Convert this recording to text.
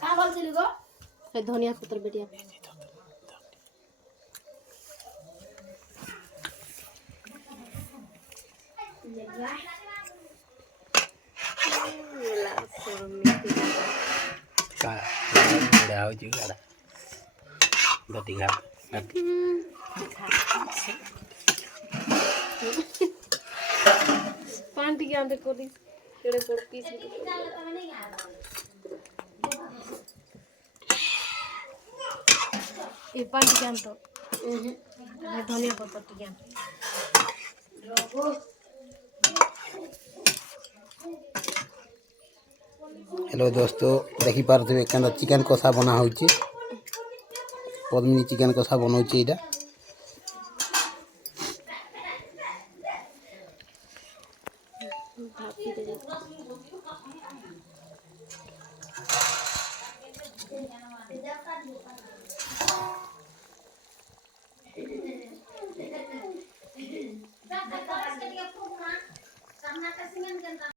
का बोलছিলি গো এই ধনিয়া পত্র বেটিয়া पांटी के अंदर कोडी केड़े कोड पीस ये पांटी के अंदर ये धनिया पत्ता के अंदर हेलो दोस्तों देखी पारे केंद्र चिकेन कषा बना हो पद्मिनी चिकेन कषा बनाऊँ यहाँ